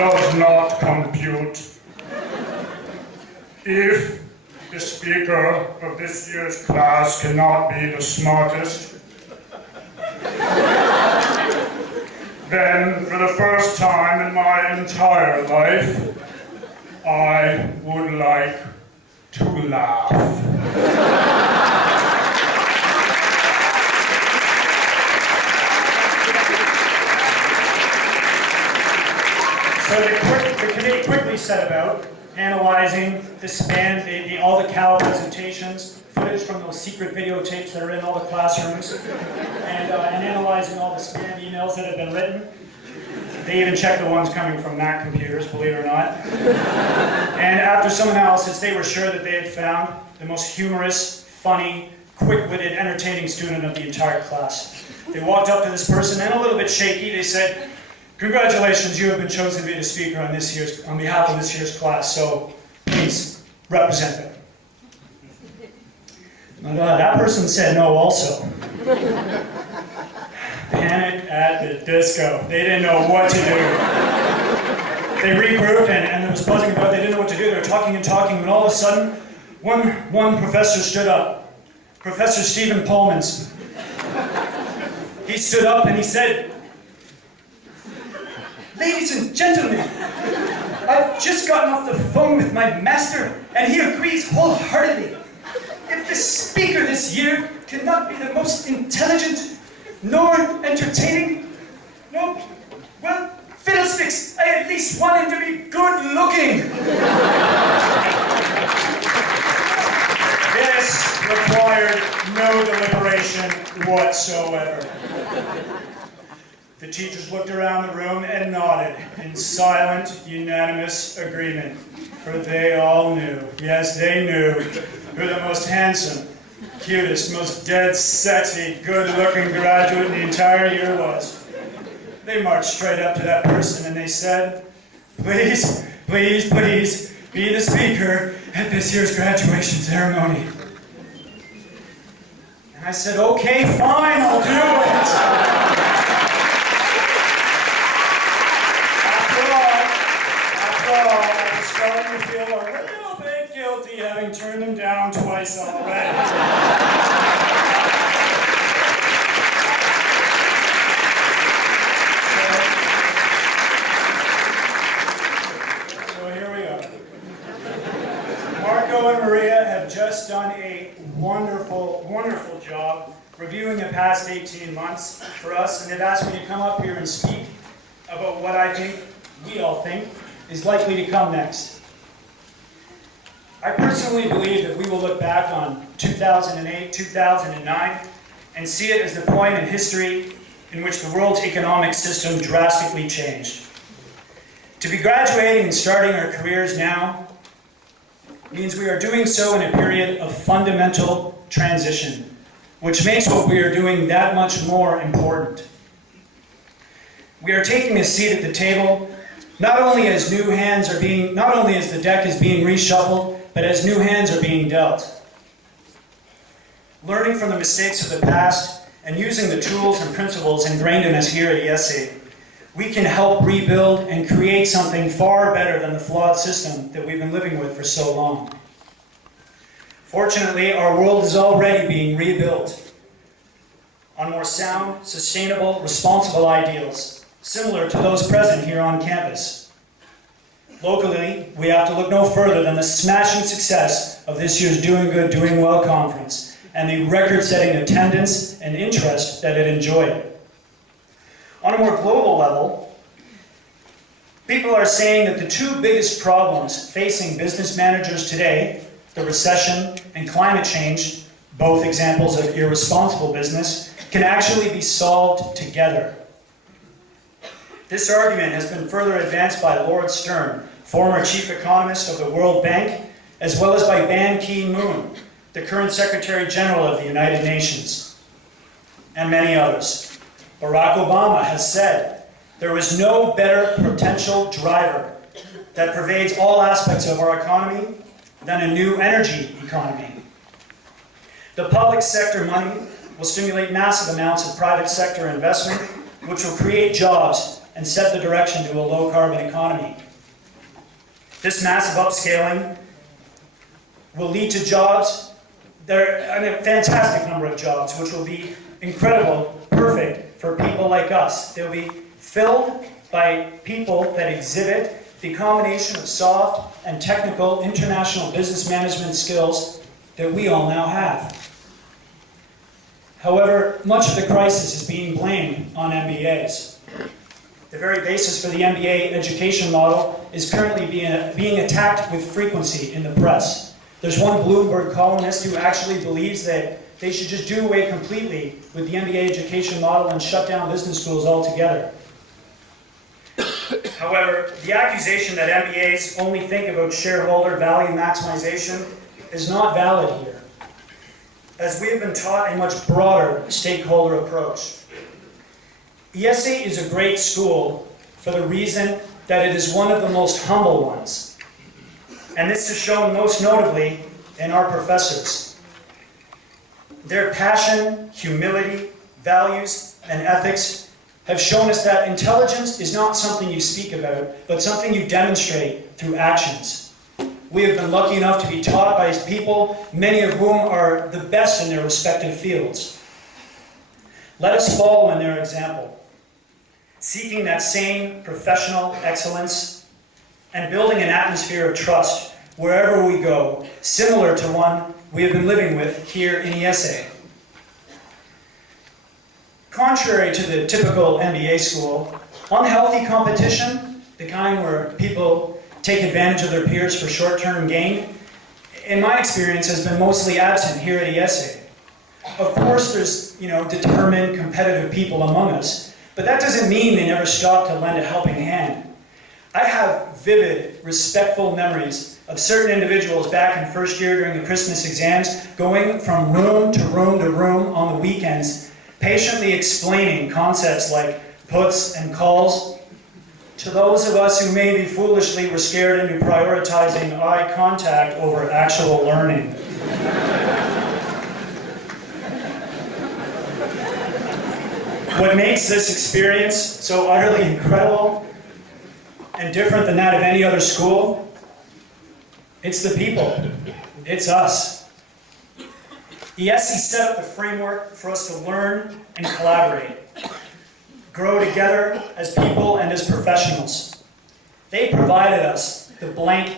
does not compute. If the speaker of this year's class cannot be the smartest, then for the first time in my entire life, I would like to laugh. So the committee quickly set about analyzing the spam, all the cow presentations, footage from those secret videotapes that are in all the classrooms, and analyzing all the spam emails that have been written. They even checked the ones coming from Mac computers, believe it or not. And after some analysis, they were sure that they had found the most humorous, funny, quick-witted, entertaining student of the entire class. They walked up to this person, and a little bit shaky, they said, "Congratulations, you have been chosen to be the speaker on behalf of this year's class, so please represent them." And, that person said no also. Panic at the disco. They didn't know what to do. They regrouped and there was buzzing about. They didn't know what to do. They were talking and talking, and all of a sudden, one professor stood up. Professor Stephen Pullmans. He stood up and he said, "Ladies and gentlemen, I've just gotten off the phone with my master, and he agrees wholeheartedly. If the speaker this year cannot be the most intelligent, nor entertaining, no, well, fiddlesticks, I at least want him to be good looking." This required no deliberation whatsoever. The teachers looked around the room and nodded in silent, unanimous agreement, for they all knew, yes, they knew, who the most handsome, cutest, most dead sexy, good-looking graduate in the entire year was. They marched straight up to that person and they said, "Please, please, please, be the speaker at this year's graduation ceremony." And I said, "Okay, fine, I'll do it." I'm starting to feel a little bit guilty having turned them down twice already. So here we are. Marco and Maria have just done a wonderful, wonderful job reviewing the past 18 months for us, and they've asked me to come up here and speak about what I think, we all think, is likely to come next. I personally believe that we will look back on 2008, 2009, and see it as the point in history in which the world's economic system drastically changed. To be graduating and starting our careers now means we are doing so in a period of fundamental transition, which makes what we are doing that much more important. We are taking a seat at the table not only as the deck is being reshuffled, but as new hands are being dealt. Learning from the mistakes of the past and using the tools and principles ingrained in us here at IESE, we can help rebuild and create something far better than the flawed system that we've been living with for so long. Fortunately, our world is already being rebuilt on more sound, sustainable, responsible ideals, similar to those present here on campus. Locally, we have to look no further than the smashing success of this year's Doing Good, Doing Well conference and the record-setting attendance and interest that it enjoyed. On a more global level, people are saying that the two biggest problems facing business managers today, the recession and climate change, both examples of irresponsible business, can actually be solved together. This argument has been further advanced by Lord Stern, former chief economist of the World Bank, as well as by Ban Ki-moon, the current Secretary General of the United Nations, and many others. Barack Obama has said, "There is no better potential driver that pervades all aspects of our economy than a new energy economy." The public sector money will stimulate massive amounts of private sector investment, which will create jobs and set the direction to a low-carbon economy. This massive upscaling will lead to jobs, a fantastic number of jobs, which will be incredible, perfect for people like us. They'll be filled by people that exhibit the combination of soft and technical international business management skills that we all now have. However, much of the crisis is being blamed on MBAs. The very basis for the MBA education model is currently being attacked with frequency in the press. There's one Bloomberg columnist who actually believes that they should just do away completely with the MBA education model and shut down business schools altogether. However, the accusation that MBAs only think about shareholder value maximization is not valid here, as we have been taught a much broader stakeholder approach. IESE is a great school for the reason that it is one of the most humble ones. And this is shown most notably in our professors. Their passion, humility, values, and ethics have shown us that intelligence is not something you speak about, but something you demonstrate through actions. We have been lucky enough to be taught by people, many of whom are the best in their respective fields. Let us follow in their example, seeking that same professional excellence and building an atmosphere of trust wherever we go, similar to one we have been living with here in IESE. Contrary to the typical MBA school, unhealthy competition, the kind where people take advantage of their peers for short-term gain, in my experience has been mostly absent here at IESE. Of course there's, determined, competitive people among us, but that doesn't mean they never stop to lend a helping hand. I have vivid, respectful memories of certain individuals back in first year during the Christmas exams going from room to room to room on the weekends, patiently explaining concepts like puts and calls to those of us who maybe foolishly were scared into prioritizing eye contact over actual learning. What makes this experience so utterly incredible and different than that of any other school, it's the people. It's us. IESE set up the framework for us to learn and collaborate, grow together as people and as professionals. They provided us the blank